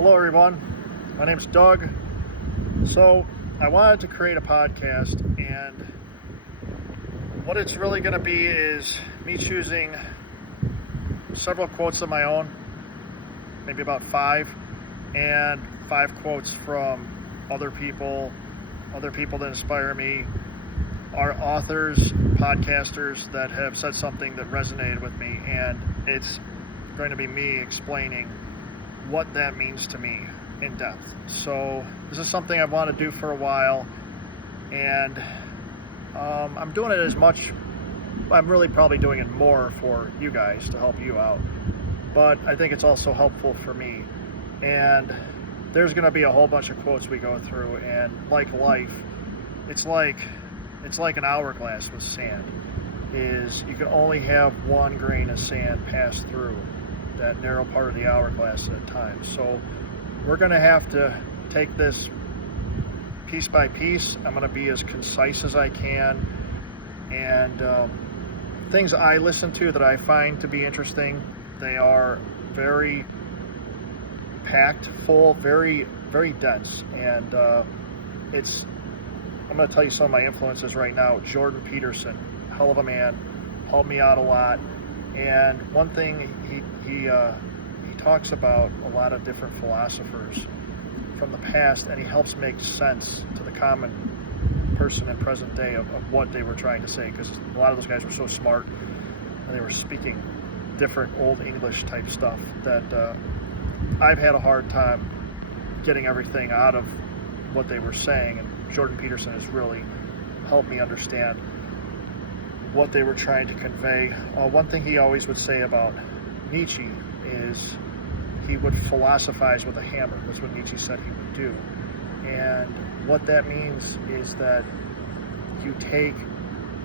Hello everyone, my name's Doug. So I wanted to create a podcast, and what it's really going to be is me choosing several quotes of my own, maybe about 5, and 5 quotes from other people that inspire me, are authors, podcasters that have said something that resonated with me, and it's going to be me explaining what that means to me in depth. So this is something I've wanted to do for a while, and I'm doing it as much, I'm really probably doing it more for you guys to help you out, but I think it's also helpful for me. And there's going to be a whole bunch of quotes we go through, and like life, it's like an hourglass with sand. Is you can only have one grain of sand pass through that narrow part of the hourglass at a time. So we're going to have to take this piece by piece. I'm going to be as concise as I can, and things I listen to that I find to be interesting, they are very packed full, very, very dense, and I'm going to tell you some of my influences right now. Jordan Peterson, hell of a man, helped me out a lot. And one thing he talks about a lot of different philosophers from the past, and he helps make sense to the common person in present day of what they were trying to say, because a lot of those guys were so smart and they were speaking different old English type stuff that I've had a hard time getting everything out of what they were saying, and Jordan Peterson has really helped me understand what they were trying to convey. One thing he always would say about Nietzsche is he would philosophize with a hammer. That's what Nietzsche said he would do. And what that means is that you take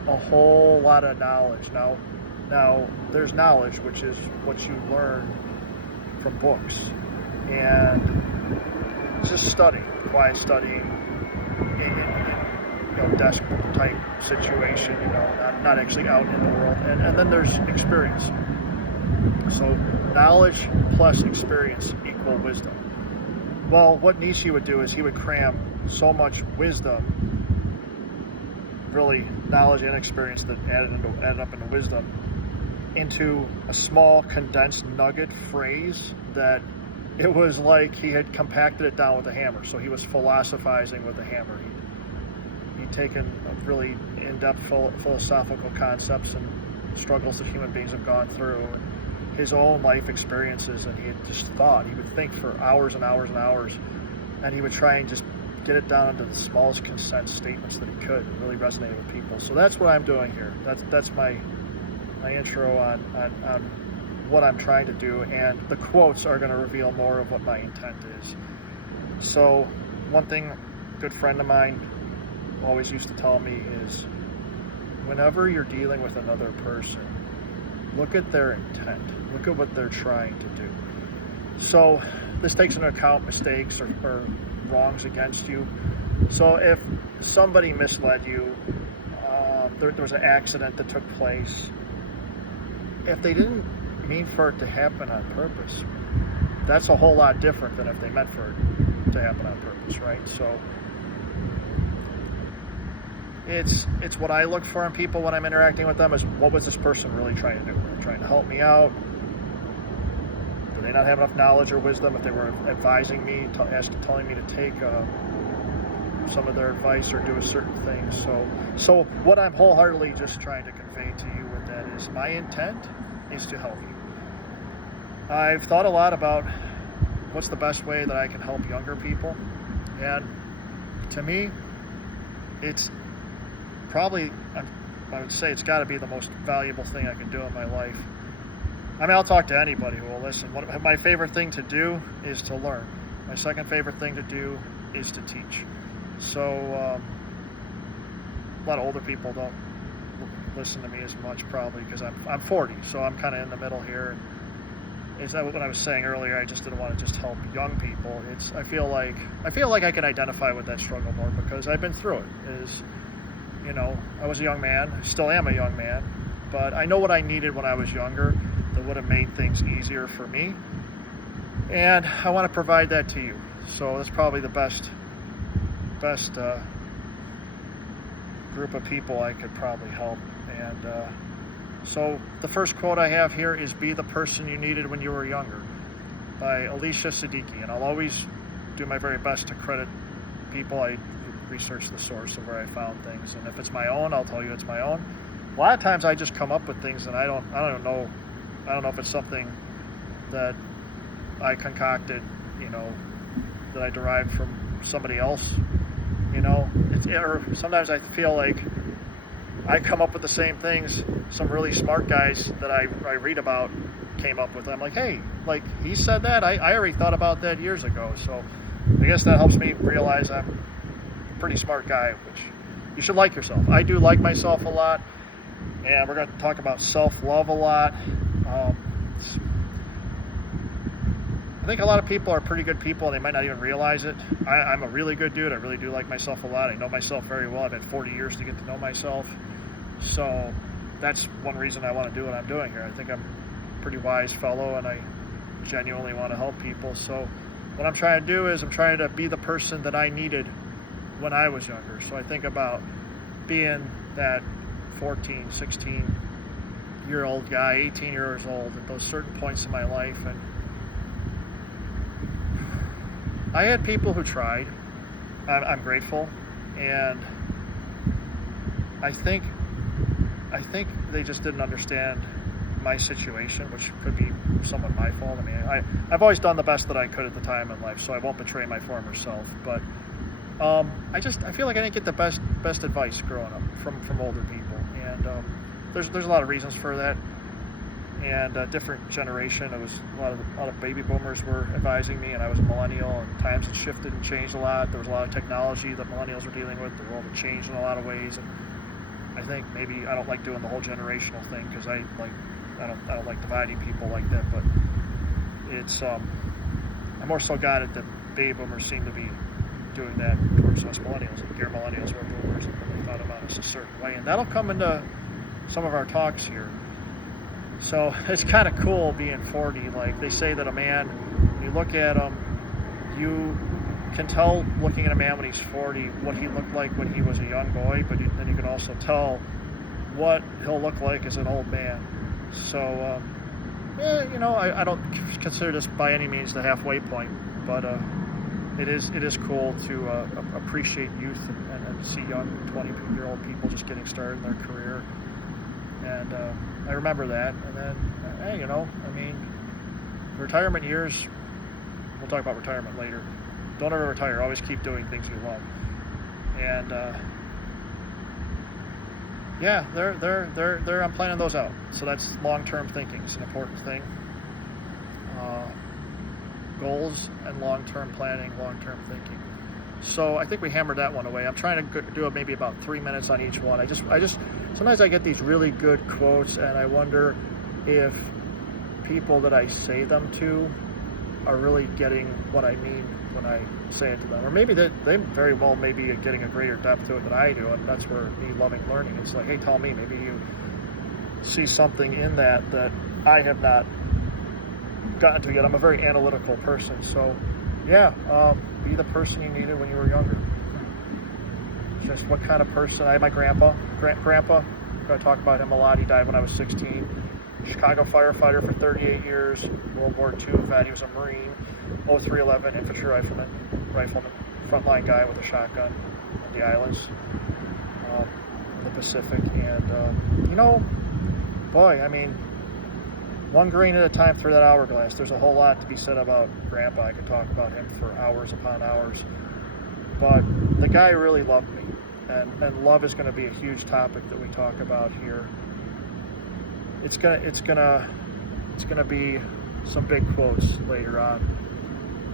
a whole lot of knowledge. Now there's knowledge, which is what you learn from books, and just studying, quiet studying, in desk type situation, not actually out in the world. And then there's experience. So knowledge plus experience equal wisdom. Well, what Nietzsche would do is he would cram so much wisdom, really knowledge and experience that added up into wisdom, into a small condensed nugget phrase that it was like he had compacted it down with a hammer. So he was philosophizing with a hammer. He'd taken really in-depth philosophical concepts and struggles that human beings have gone through, and his own life experiences, and he had just thought. He would think for hours and hours and hours, and he would try and just get it down into the smallest condensed statements that he could, and really resonate with people. So that's what I'm doing here. That's my intro on what I'm trying to do, and the quotes are going to reveal more of what my intent is. So one thing a good friend of mine always used to tell me is, whenever you're dealing with another person, look at their intent, look at what they're trying to do. So this takes into account mistakes or wrongs against you. So if somebody misled you, there was an accident that took place, if they didn't mean for it to happen on purpose, that's a whole lot different than if they meant for it to happen on purpose, right? So it's what I look for in people when I'm interacting with them, is what was this person really trying to do? Were they trying to help me out? Do they not have enough knowledge or wisdom? If they were advising me, telling me to take some of their advice or do a certain thing. So what I'm wholeheartedly just trying to convey to you with that is, my intent is to help you. I've thought a lot about what's the best way that I can help younger people, and to me, it's probably, I would say, it's got to be the most valuable thing I can do in my life. I mean, I'll talk to anybody who will listen. My favorite thing to do is to learn. My second favorite thing to do is to teach. So a lot of older people don't listen to me as much, probably because I'm 40, so I'm kind of in the middle here. Is that what I was saying earlier? I just didn't want to just help young people. I feel like I can identify with that struggle more because I've been through it. I was a young man, still am a young man, but I know what I needed when I was younger that would have made things easier for me. And I want to provide that to you. So that's probably the best group of people I could probably help. And so the first quote I have here is "Be the person you needed when you were younger" by Alicia Siddiqui. And I'll always do my very best to credit people. I research the source of where I found things, and if it's my own, I'll tell you it's my own. A lot of times I just come up with things and I don't know if it's something that I concocted, that I derived from somebody else. Or sometimes I feel like I come up with the same things some really smart guys that I read about came up with. I'm like, hey, like he said that, I already thought about that years ago. So I guess that helps me realize I'm a pretty smart guy, which you should like yourself. I do like myself a lot, and we're going to talk about self-love a lot. I think a lot of people are pretty good people and they might not even realize it. I'm a really good dude. I really do like myself a lot. I know myself very well. I've had 40 years to get to know myself. So that's one reason I want to do what I'm doing here. I think I'm a pretty wise fellow and I genuinely want to help people. So what I'm trying to do is I'm trying to be the person that I needed when I was younger. So I think about being that 14, 16-year-old guy, 18 years old at those certain points in my life. And I had people who tried. I'm grateful, and I think they just didn't understand my situation, which could be somewhat my fault. I mean, I've always done the best that I could at the time in life, so I won't betray my former self. But I feel like I didn't get the best advice growing up from older people, and there's a lot of reasons for that. And a different generation. It was a lot of baby boomers were advising me, and I was a millennial, and times had shifted and changed a lot. There was a lot of technology that millennials were dealing with. The world had changed in a lot of ways, and I think maybe I don't like doing the whole generational thing because I don't like dividing people like that. But it's I more so got it that baby boomers seem to be doing that towards us millennials. And your millennials were boomers, and they thought about us a certain way, and that'll come into some of our talks here. So it's kind of cool being 40. Like they say that a man, when you look at him, you can tell looking at a man when he's 40 what he looked like when he was a young boy, but then you can also tell what he'll look like as an old man. So, I don't consider this by any means the halfway point, but it is cool to appreciate youth and see young 20-year-old people just getting started in their career. And I remember that. And then, retirement years, we'll talk about retirement later. Don't ever retire. Always keep doing things you love. And I'm planning those out. So that's long-term thinking. It's an important thing. Goals and long-term planning, long-term thinking. So I think we hammered that one away. I'm trying to do it maybe about 3 minutes on each one. I just sometimes I get these really good quotes, and I wonder if people that I say them to are really getting what I mean when I say it to them. Or maybe they very well may be getting a greater depth to it than I do, and that's where me loving learning. It's like, hey, tell me, maybe you see something in that I have not gotten to yet. I'm a very analytical person, so be the person you needed when you were younger. Just what kind of person. I had my grandpa. I'm going to talk about him a lot. He died when I was 16. Chicago firefighter for 38 years. World War II vet. He was a Marine. 0311 infantry rifleman, frontline guy with a shotgun on the islands in the Pacific. And one grain at a time through that hourglass. There's a whole lot to be said about Grandpa. I could talk about him for hours upon hours. But the guy really loved me. And love is going to be a huge topic that we talk about here. It's gonna be some big quotes later on.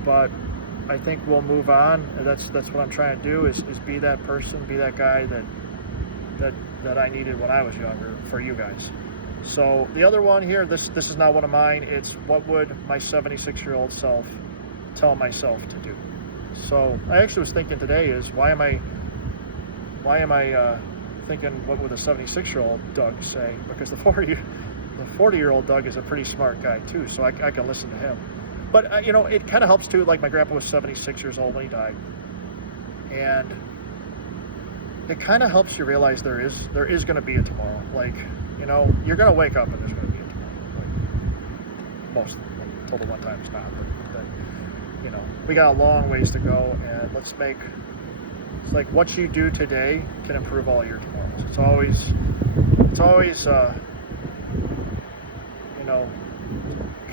But I think we'll move on. And that's what I'm trying to do is be that person, be that guy that I needed when I was younger for you guys. So the other one here, this is not one of mine. It's what would my 76-year-old self tell myself to do. So I actually was thinking today is why am I thinking what would a 76-year-old Doug say? Because the 40-year-old Doug is a pretty smart guy too, so I can listen to him. But it kind of helps too. Like my grandpa was 76 years old when he died, and it kind of helps you realize there is going to be a tomorrow. Like, you're going to wake up and there's going to be a tomorrow. Like most, until the one time it's not. But we got a long ways to go, and it's like what you do today can improve all your tomorrows. It's always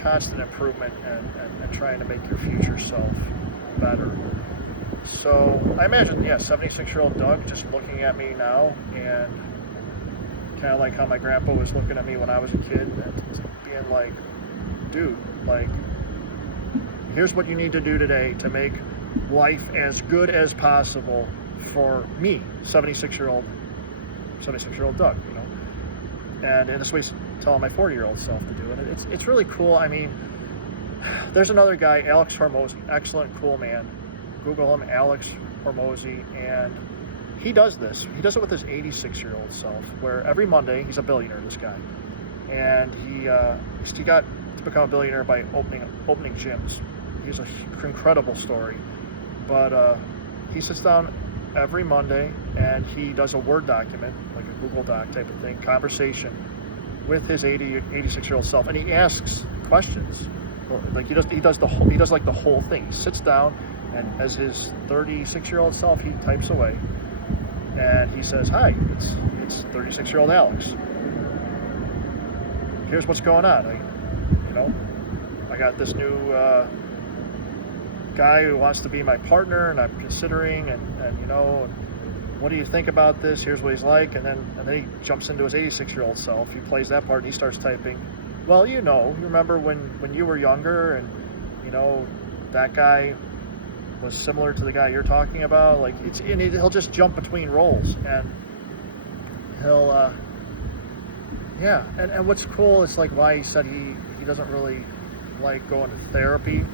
constant improvement and trying to make your future self better. So I imagine, 76-year-old Doug just looking at me now, and kind of like how my grandpa was looking at me when I was a kid, and being like, dude, like, here's what you need to do today to make life as good as possible for me, 76-year-old Doug, And this way he's telling my 40-year-old self to do it. It's really cool. I mean, there's another guy, Alex Hormozy, excellent, cool man. Google him, Alex Hormozy, and he does this. He does it with his 86-year-old self, where every Monday, he's a billionaire, this guy, and he got to become a billionaire by opening gyms. He's an incredible story, but he sits down every Monday and he does a Word document, like a Google Doc type of thing, conversation with his 86-year-old self, and he asks questions. Like he does like the whole thing. He sits down, and as his 36-year-old self, he types away, and he says, "Hi, it's 36-year-old Alex. Here's what's going on. I got this new guy who wants to be my partner, and I'm considering, and what do you think about this? Here's what he's like." And then he jumps into his 86-year-old self. He plays that part, and he starts typing, "Well, you remember when you were younger, and that guy was similar to the guy you're talking about." Like he'll just jump between roles, and he'll and what's cool is like why he said he doesn't really like going to therapy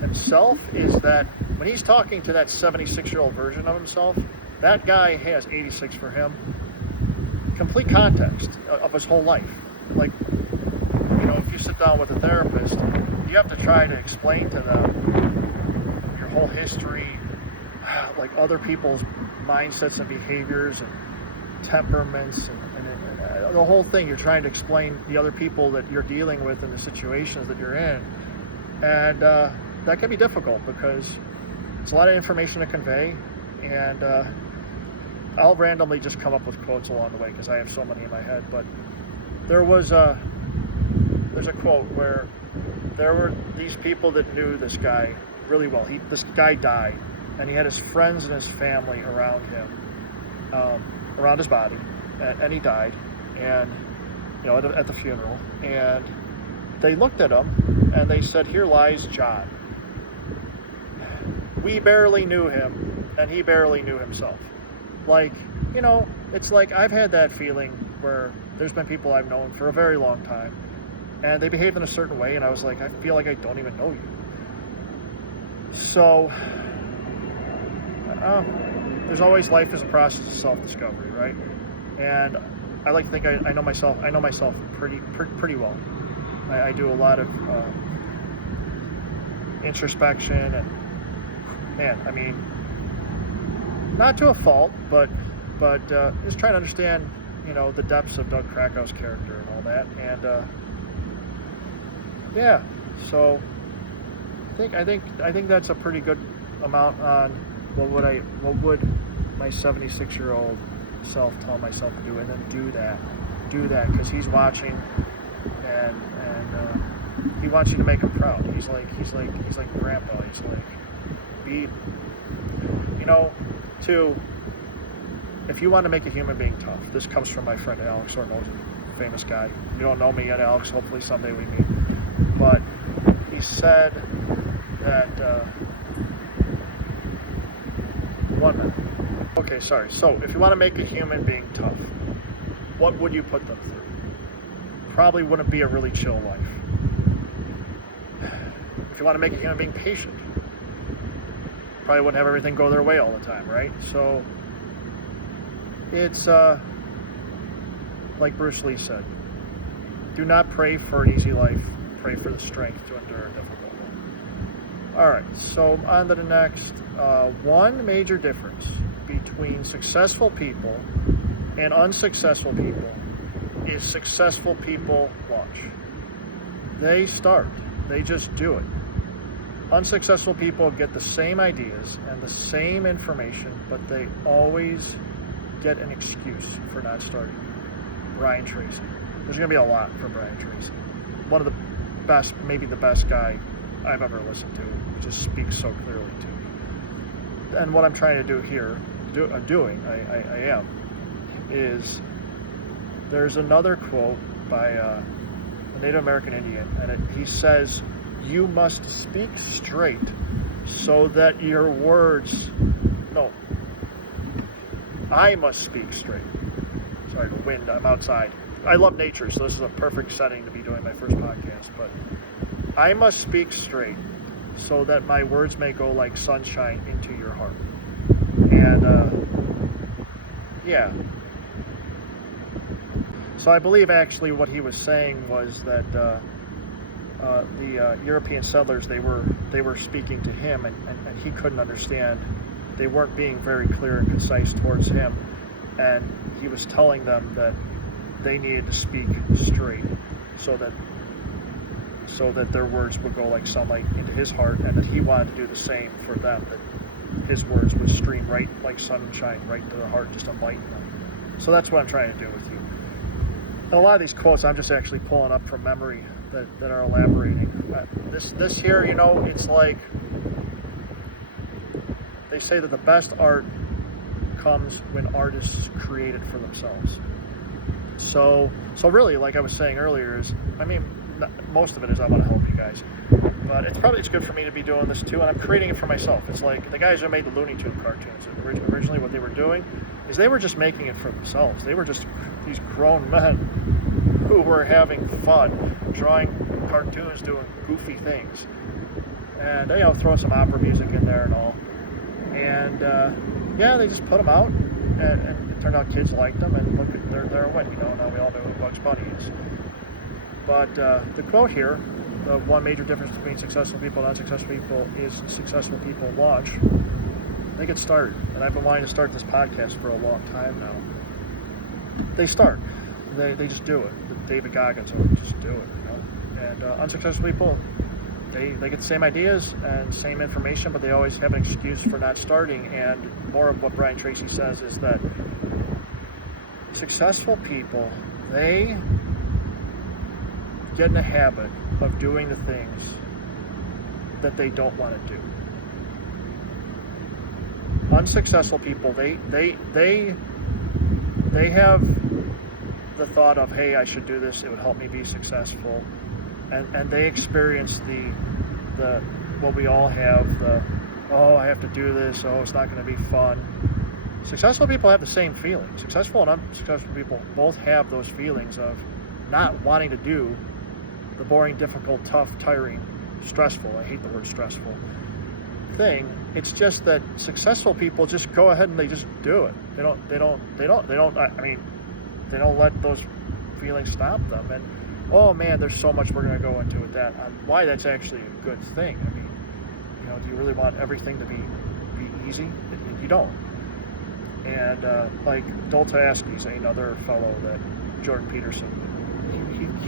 himself is that when he's talking to that 76-year-old version of himself, that guy has 86 for him, complete context of his whole life. Like, if you sit down with a therapist, you have to try to explain to them your whole history, like other people's mindsets and behaviors and temperaments and the whole thing. You're trying to explain the other people that you're dealing with and the situations that you're in. And that can be difficult because it's a lot of information to convey, and I'll randomly just come up with quotes along the way because I have so many in my head. But there's a quote where there were these people that knew this guy really well. This guy died, and he had his friends and his family around him, around his body, and he died, and at the funeral, and they looked at him and they said, "Here lies John. We barely knew him, and he barely knew himself." Like, it's like I've had that feeling where there's been people I've known for a very long time, and they behave in a certain way, and I was like, I feel like I don't even know you. So, there's always life is a process of self-discovery, right? And I like to think I know myself. I know myself pretty well. I do a lot of introspection, and not to a fault, but just trying to understand, the depths of Doug Krakow's character and all that, and so I think that's a pretty good amount on what would my 76-year-old self tell myself to do, and then do that because he's watching, and he wants you to make him proud. He's like grandpa. He's like, if you want to make a human being tough, this comes from my friend Alex Hormozy, famous guy. You don't know me yet, Alex. Hopefully someday we meet. But he said that, one minute. Okay, sorry. So if you want to make a human being tough, what would you put them through? Probably wouldn't be a really chill life. If you want to make a human being patient, probably wouldn't have everything go their way all the time, right? So it's like Bruce Lee said, do not pray for an easy life, pray for the strength to endure a difficult one. All right, so on to the next. One major difference between successful people and unsuccessful people is successful people launch. They start. They just do it. Unsuccessful people get the same ideas and the same information, but they always get an excuse for not starting. Brian Tracy. There's going to be a lot for Brian Tracy. One of the best, maybe the best guy I've ever listened to. He just speaks so clearly to me. And what I'm trying to do here, is there's another quote by a Native American Indian, and he says, "You must speak straight so that your words," no, I must speak straight. Sorry, the wind, I'm outside. I love nature, so this is a perfect setting to be doing my first podcast, but I must speak straight so that my words may go like sunshine into your heart. And, yeah. So I believe actually what he was saying was that the European settlers, they were speaking to him, and he couldn't understand. They weren't being very clear and concise towards him, and he was telling them that they needed to speak straight so that their words would go like sunlight into his heart, and that he wanted to do the same for them, that his words would stream right like sunshine right to their heart, just enlighten them. So that's what I'm trying to do with you. And a lot of these quotes I'm just actually pulling up from memory that are elaborating. This here, it's like they say that the best art comes when artists create it for themselves. So really, like I was saying earlier, most of it is I want to help you guys, but it's good for me to be doing this too, and I'm creating it for myself. It's like the guys who made the Looney Tunes cartoons. Originally, what they were doing is they were just making it for themselves. They were just these grown men who were having fun drawing cartoons, doing goofy things, and throwing some opera music in there and all. And they just put them out, and it turned out kids liked them, and look, they're away. Now we all know who Bugs Bunny is. But the quote here, the one major difference between successful people and unsuccessful people is successful people launch. They get started. And I've been wanting to start this podcast for a long time now. They start. They just do it. David Goggins would just do it, And unsuccessful people, they get the same ideas and same information, but they always have an excuse for not starting. And more of what Brian Tracy says is that successful people, they get in the habit of doing the things that they don't want to do. Unsuccessful people, they have the thought of, hey, I should do this, it would help me be successful, and they experience the what we all have, I have to do this, it's not going to be fun. Successful people have the same feeling. Successful and unsuccessful people both have those feelings of not wanting to do the boring, difficult, tough, tiring, stressful, I hate the word stressful, thing. It's just that successful people just go ahead and they just do it. They don't let those feelings stop them. And oh man, there's so much we're going to go into with that, on why that's actually a good thing. Do you really want everything to be easy? You don't. And like Dostoevsky's another fellow that Jordan Peterson,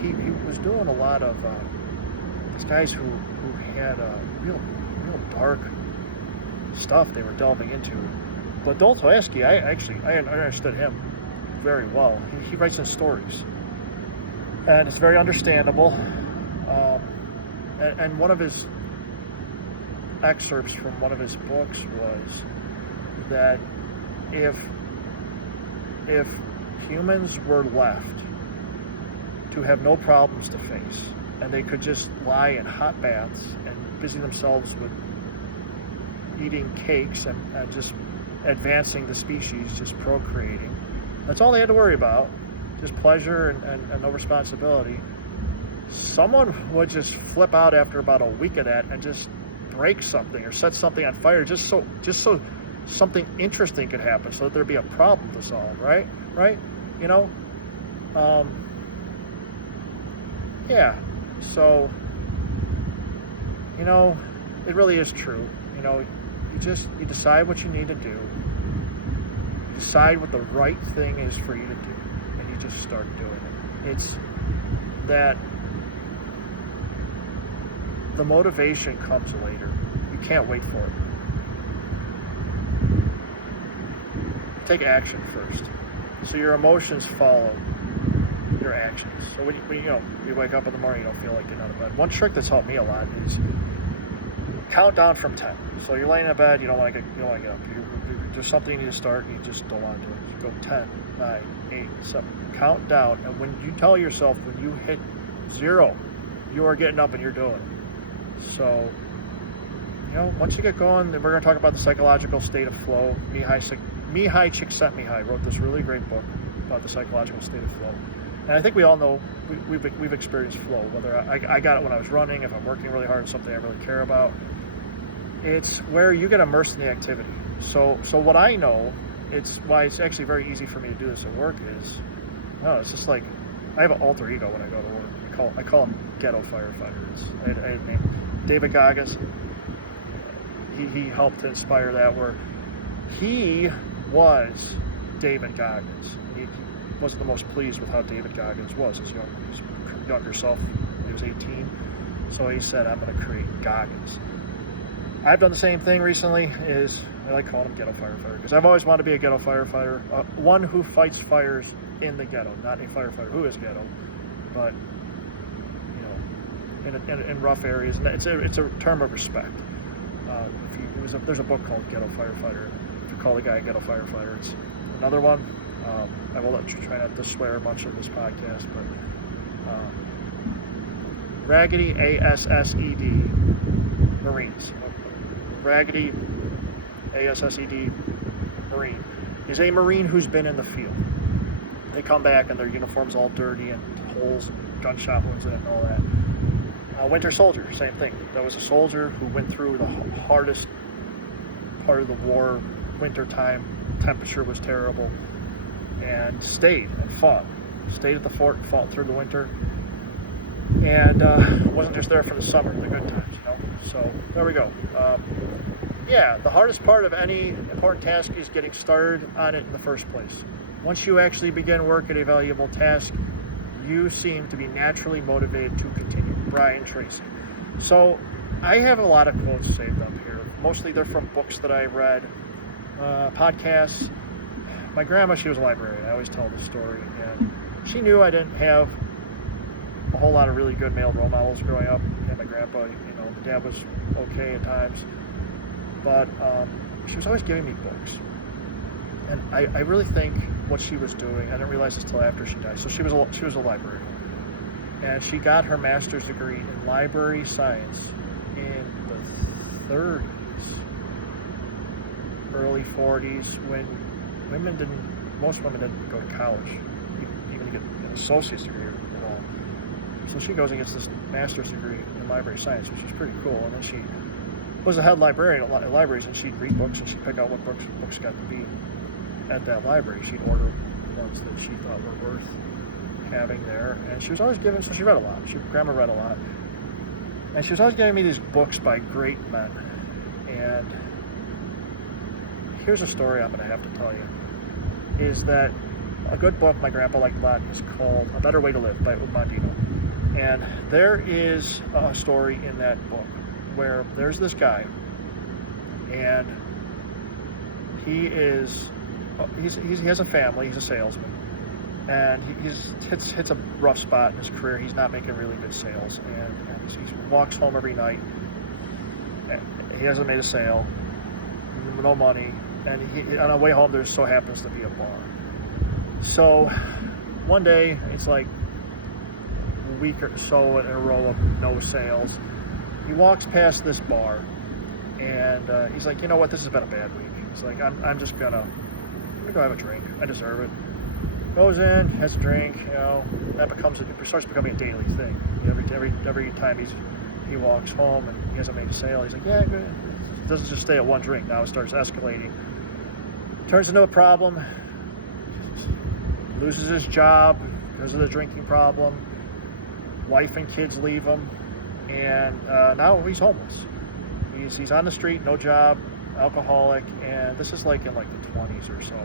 he was doing a lot of these guys who had real dark stuff they were delving into. But Dostoevsky, I understood him very well. He writes in stories, and it's very understandable. And one of his excerpts from one of his books was that if humans were left to have no problems to face, and they could just lie in hot baths and busy themselves with eating cakes and just advancing the species, just procreating, that's all they had to worry about, just pleasure and no responsibility, someone would just flip out after about a week of that and just break something or set something on fire just so something interesting could happen, so that there'd be a problem to solve, right? Yeah. So, it really is true. You decide what you need to do. You decide what the right thing is for you to do, and you just start doing it. It's that the motivation comes later. You can't wait for it. Take action first. So your emotions follow your actions. So when you wake up in the morning, you don't feel like getting out of bed. One trick that's helped me a lot is count down from 10. So you're laying in bed, you don't want to get up. There's something you need to start, and you just don't want to do it. You go 10, 9, 8, 7. Count down, and when you tell yourself when you hit 0, you are getting up and you're doing it. So, once you get going, then we're going to talk about the psychological state of flow. Mihai Csikszentmihalyi wrote this really great book about the psychological state of flow. And I think we all know we've experienced flow. Whether I got it when I was running, if I'm working really hard on something I really care about, it's where you get immersed in the activity. So what I know, it's why it's actually very easy for me to do this at work is, it's just like I have an alter ego when I go to work. I call him ghetto firefighters. I had a name, David Goggins. He helped to inspire that. Where he was David Goggins. He wasn't the most pleased with how David Goggins was his younger self. He was 18, so he said, "I'm going to create Goggins." I've done the same thing recently. I like calling him ghetto firefighter because I've always wanted to be a ghetto firefighter, one who fights fires in the ghetto, not a firefighter who is ghetto, but in rough areas. And it's a term of respect. There's a book called Ghetto Firefighter. If you call the guy a ghetto firefighter, it's another one. I will try not to swear much in this podcast, but Raggedy, ASSED, Marines. Raggedy, ASSED, Marine, is a Marine who's been in the field. They come back and their uniform's all dirty and holes and gunshot wounds in it and all that. Winter soldier, same thing. That was a soldier who went through the hardest part of the war, winter time, temperature was terrible, and stayed and fought. Stayed at the fort and fought through the winter. And wasn't just there for the summer, the good times, So there we go. The hardest part of any important task is getting started on it in the first place. Once you actually begin work at a valuable task, you seem to be naturally motivated to continue. Brian Tracy. So I have a lot of quotes saved up here. Mostly they're from books that I read, podcasts. My grandma, she was a librarian. I always tell this story. And she knew I didn't have a whole lot of really good male role models growing up. And my grandpa, dad was okay at times. But she was always giving me books. And I really think what she was doing, I didn't realize this till after she died. So she was a librarian. And she got her master's degree in library science in the 30s, early 40s, when most women didn't go to college, even to get an associate's degree at all. So she goes and gets this master's degree in library science, which is pretty cool. And then she was the head librarian at libraries, and she'd read books and she'd pick out what books got to be at that library. She'd order ones that she thought were worth having there, and she was always giving, so she read a lot. Grandma read a lot, and she was always giving me these books by great men. And here's a story I'm going to have to tell you, is that a good book my grandpa liked a lot is called A Better Way to Live by Mondino. And there is a story in that book where there's this guy, and he has a family, he's a salesman, and he hits a rough spot in his career. He's not making really good sales, and he walks home every night, and he hasn't made a sale, no money, and on the way home there so happens to be a bar. So one day, it's like a week or so in a row of no sales, he walks past this bar, and he's like, you know what, this has been a bad week. He's like, I'm just gonna go have a drink, I deserve it. Goes in, has a drink, that starts becoming a daily thing. Every time he walks home and he hasn't made a sale, he's like, yeah, good. It doesn't just stay at one drink. Now it starts escalating. Turns into a problem. Loses his job because of the drinking problem. Wife and kids leave him, and now he's homeless. He's on the street, no job, alcoholic, and this is like in like the 20s or so.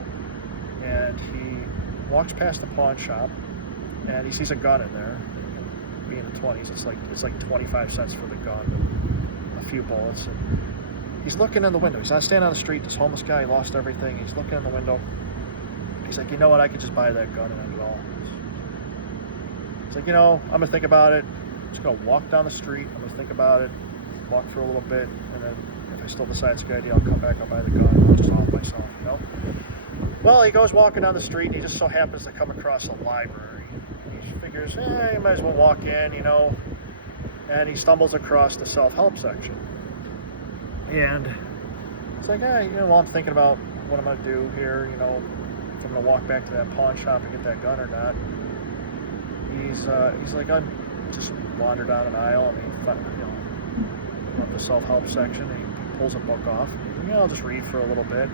And he walks past the pawn shop, and he sees a gun in there. Being in the 20s, it's like 25 cents for the gun, and a few bullets. And he's looking in the window. He's not standing on the street. This homeless guy, he lost everything. He's looking in the window. He's like, you know what? I could just buy that gun and end it all. It's like, I'm gonna think about it. I'm just gonna walk down the street. I'm gonna think about it. Walk for a little bit, and then if I still decide it's a good idea, I'll come back. I'll buy the gun. I'll just off myself, Well, he goes walking down the street, and he just so happens to come across a library. He figures, you might as well walk in, and he stumbles across the self-help section. And it's like, well, I'm thinking about what I'm going to do here, if I'm going to walk back to that pawn shop and get that gun or not. He's like, I'm just wander down an aisle, and he up the self-help section, and he pulls a book off. And, I'll just read for a little bit.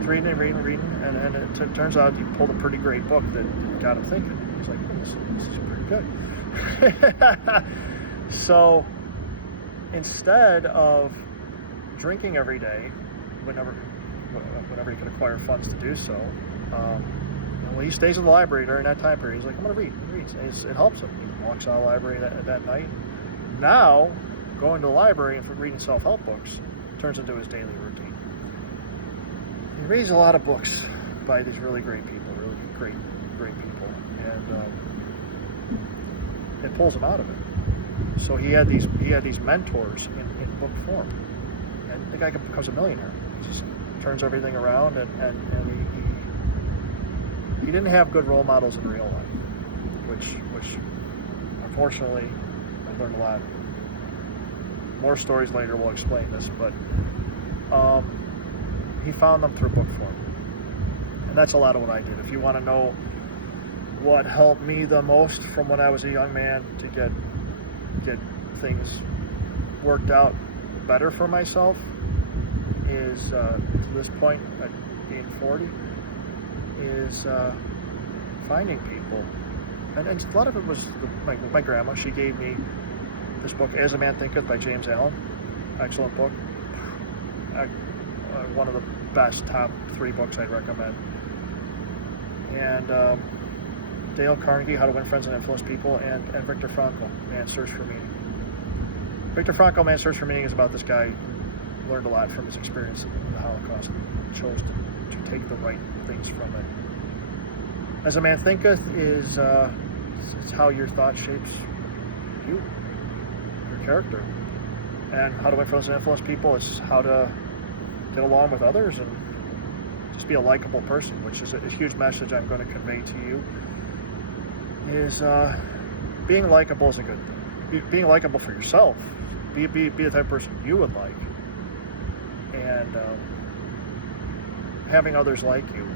Reading, and it turns out he pulled a pretty great book that got him thinking. He's like, this is pretty good. So instead of drinking every day, whenever he can acquire funds to do so, he stays in the library during that time period. He's like, I'm going to read. He reads. It helps him. He walks out of the library that night. Now, going to the library and reading self-help books turns into his daily routine. He reads a lot of books by these really great people, really great people, and it pulls him out of it. So he had these mentors in book form, and the guy becomes a millionaire. He just turns everything around, and he didn't have good role models in real life, which unfortunately I learned a lot. More stories later will explain this, but he found them through book form, and that's a lot of what I did. If you want to know what helped me the most from when I was a young man to get things worked out better for myself, is to this point, at being 40, is finding people, and a lot of it was my grandma. She gave me this book, As a Man Thinketh by James Allen. Excellent book. One of the best top 3 books I'd recommend. And Dale Carnegie, How to Win Friends and Influence People, and Viktor Frankl, Man's Search for Meaning. Viktor Frankl, Man's Search for Meaning is about this guy who learned a lot from his experience in the Holocaust and chose to take the right things from it. As a Man Thinketh is how your thought shapes you, your character. And How to Win Friends and Influence People, it's how to get along with others and just be a likable person, which is a huge message I'm going to convey to you. Is being likable is a good thing. Being likable for yourself. Be the type of person you would like, and having others like you.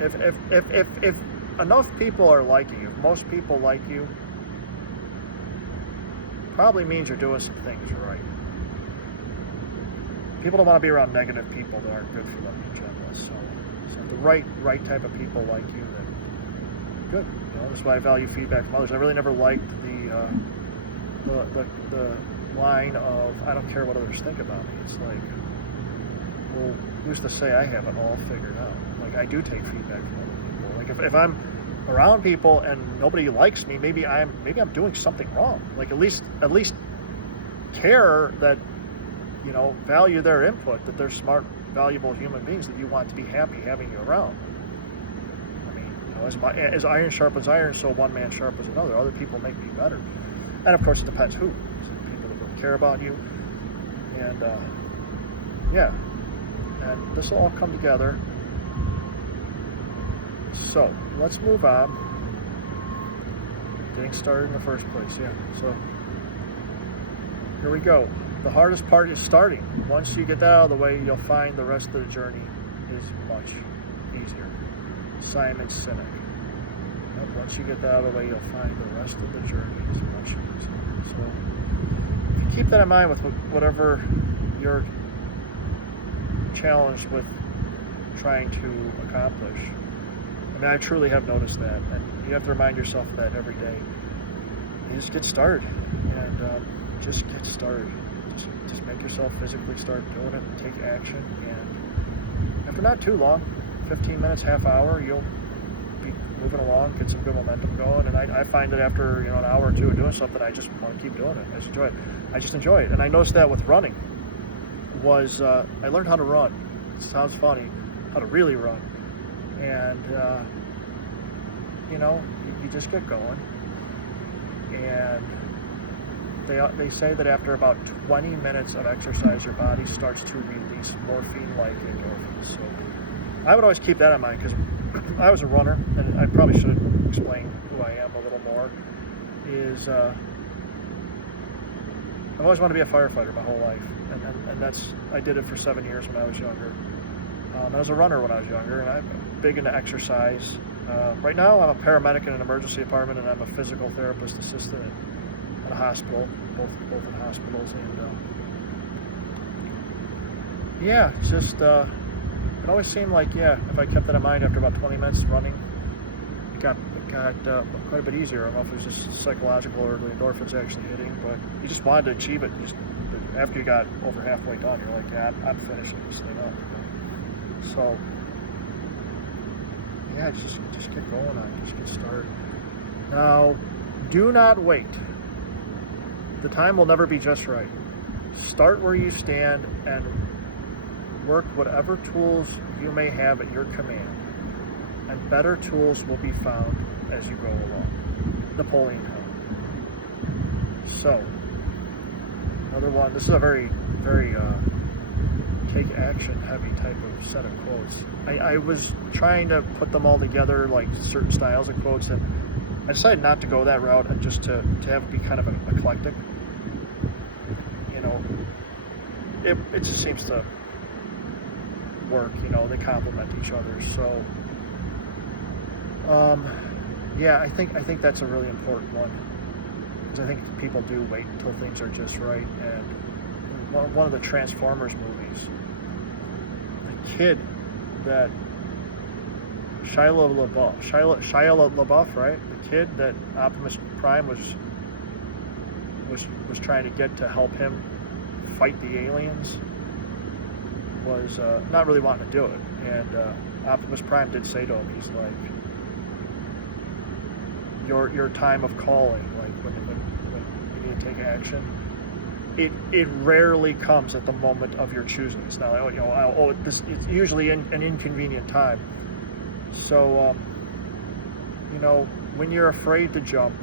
If enough people are liking you, if most people like you, probably means you're doing some things right. People don't want to be around negative people that aren't good for them in general. So if the right type of people like you, then good. That's why I value feedback from others. I really never liked the line of, I don't care what others think about me. It's like, well, who's to say I have it all figured out? Like, I do take feedback from other people. Like if I'm around people and nobody likes me, maybe I'm doing something wrong. Like at least care that, value their input, that they're smart, valuable human beings that you want to be happy having you around. I mean, as iron sharpens iron, so one man sharpens another. Other people make me better. And of course, it depends who. People that really care about you. And, and this will all come together. So, let's move on. Getting started in the first place, So, here we go. The hardest part is starting. Once you get that out of the way, you'll find the rest of the journey is much easier. Simon Sinek. Once you get that out of the way, you'll find the rest of the journey is much easier. So, if you keep that in mind with whatever you're challenged with trying to accomplish, I truly have noticed that, and you have to remind yourself of that every day. You just get started, and just get started. Just make yourself physically start doing it and take action. And after not too long, 15 minutes, half hour, you'll be moving along, get some good momentum going. And I find that after an hour or two of doing something, I just want to keep doing it. I just enjoy it. And I noticed that with running was I learned how to run. It sounds funny, how to really run. And you just get going. And they say that after about 20 minutes of exercise, your body starts to release morphine-like endorphins. So I would always keep that in mind, because I was a runner, and I probably should explain who I am a little more. I've always wanted to be a firefighter my whole life, and I did it for 7 years when I was younger. I was a runner when I was younger, and I'm big into exercise. Right now, I'm a paramedic in an emergency department, and I'm a physical therapist assistant at a hospital, both in hospitals. And it's just it always seemed like if I kept that in mind after about 20 minutes running, it got quite a bit easier. I don't know if it was just psychological or the endorphins actually hitting, but you just wanted to achieve it. After you got over halfway done, you're like, I'm finishing this thing up. So, just get going on it. Just get started. Now, do not wait. The time will never be just right. Start where you stand and work whatever tools you may have at your command. And better tools will be found as you go along. Napoleon Hill. So, another one. This is a very, very take action heavy type of set of quotes. I was trying to put them all together, like certain styles of quotes, and I decided not to go that route and just to have it be kind of an eclectic. It just seems to work. They complement each other. So I think that's a really important one, because I think people do wait until things are just right. And one of the Transformers movies, the kid that Shia LaBeouf, right? The kid that Optimus Prime was trying to get to help him fight the aliens was not really wanting to do it. And Optimus Prime did say to him, he's like, your time of calling, like when you need to take action, it rarely comes at the moment of your choosing. It's not like, it's usually an inconvenient time. So, when you're afraid to jump,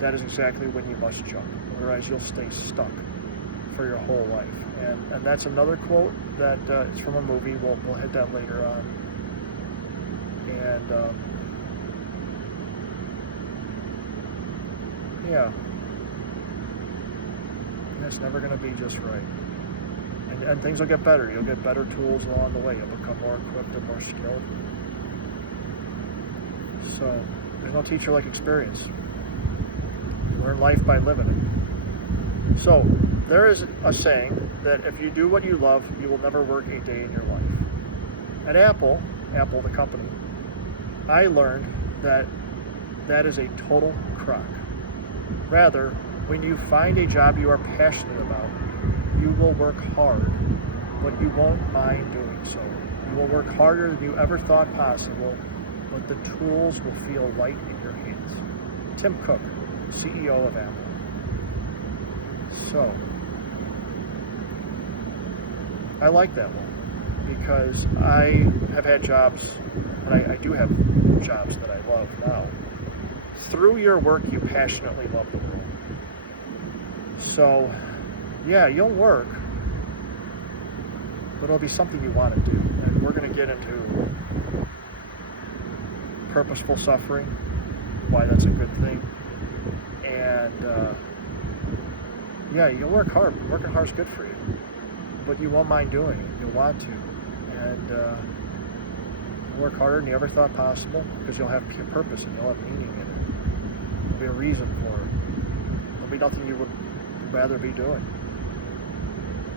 that is exactly when you must jump. Otherwise, you'll stay stuck for your whole life. And that's another quote that it's from a movie. We'll hit that later on. And it's never going to be just right. And things will get better. You'll get better tools along the way. You'll become more equipped and more skilled. So there's no teacher like experience. You learn life by living it. So there is a saying that if you do what you love, you will never work a day in your life. At Apple the company, I learned that is a total crock. Rather, when you find a job you are passionate about, you will work hard, but you won't mind doing so. You will work harder than you ever thought possible, but the tools will feel light in your hands. Tim Cook, CEO of Apple. So, I like that one, because I have had jobs, and I do have jobs that I love now. Through your work, you passionately love the world. So, you'll work, but it'll be something you want to do. And we're going to get into purposeful suffering, why that's a good thing. And, you'll work hard. Working hard is good for you. But you won't mind doing it. You'll want to. And you'll work harder than you ever thought possible, because you'll have purpose and you'll have meaning in it. There'll be a reason for it. There'll be nothing you would rather be doing.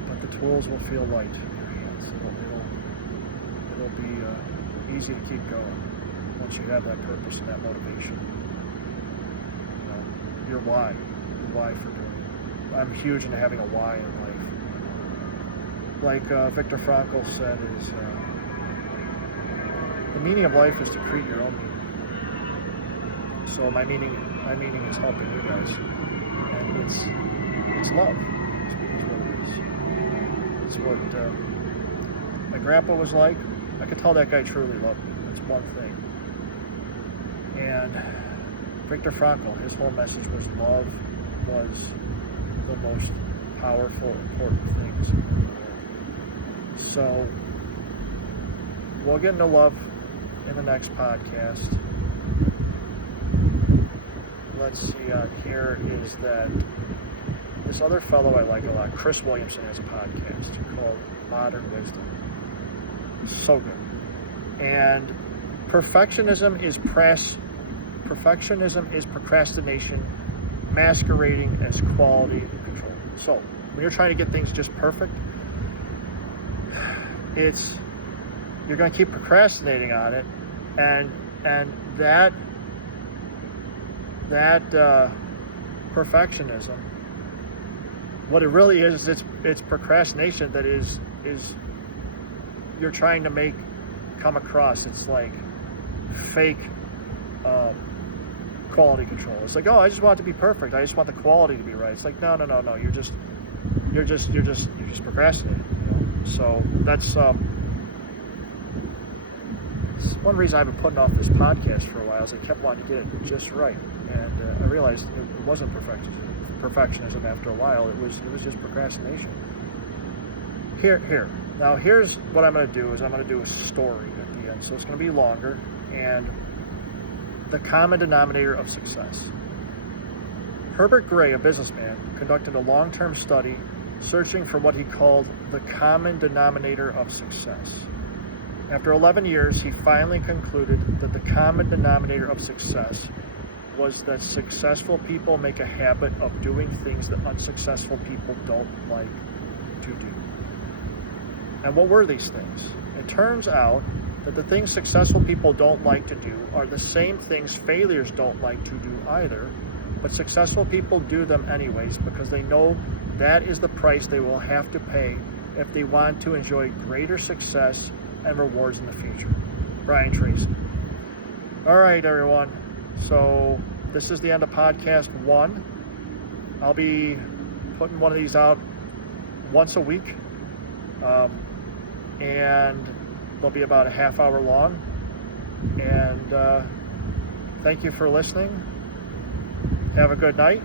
But the tools will feel light in your hands. It'll be easy to keep going once you have that purpose and that motivation. Your why for doing it. I'm huge into having a why in life. like Viktor Frankl said, is the meaning of life is to create your own meaning. So my meaning is helping you guys, and it's love. It's what it is. It's what my grandpa was like. I could tell that guy truly loved me. That's one thing. And Viktor Frankl, his whole message was love was the most powerful, important things in the world. So we'll get into love in the next podcast. Let's see on here is that this other fellow I like a lot, Chris Williamson, has a podcast called Modern Wisdom. So good. And perfectionism is procrastination masquerading as quality control. So when you're trying to get things just perfect, you're going to keep procrastinating on it, and that perfectionism, what it really is it's procrastination that is you're trying to come across. It's like fake quality control. It's like, oh, I just want it to be perfect. I just want the quality to be right. It's like, no. You're just procrastinating. So that's it's one reason I've been putting off this podcast for a while. Is I kept wanting to get it just right, and I realized it wasn't perfectionism after a while. It was just procrastination. Here. Now here's what I'm going to do. I'm going to do a story at the end, so it's going to be longer. And the common denominator of success. Herbert Gray, a businessman, conducted a long-term study searching for what he called the common denominator of success. After 11 years, he finally concluded that the common denominator of success was that successful people make a habit of doing things that unsuccessful people don't like to do. And what were these things? It turns out that the things successful people don't like to do are the same things failures don't like to do either, but successful people do them anyways because they know that is the price they will have to pay if they want to enjoy greater success and rewards in the future. Brian Tracy. All right, everyone. So this is the end of podcast 1. I'll be putting one of these out once a week. And they'll be about a half hour long. And thank you for listening. Have a good night.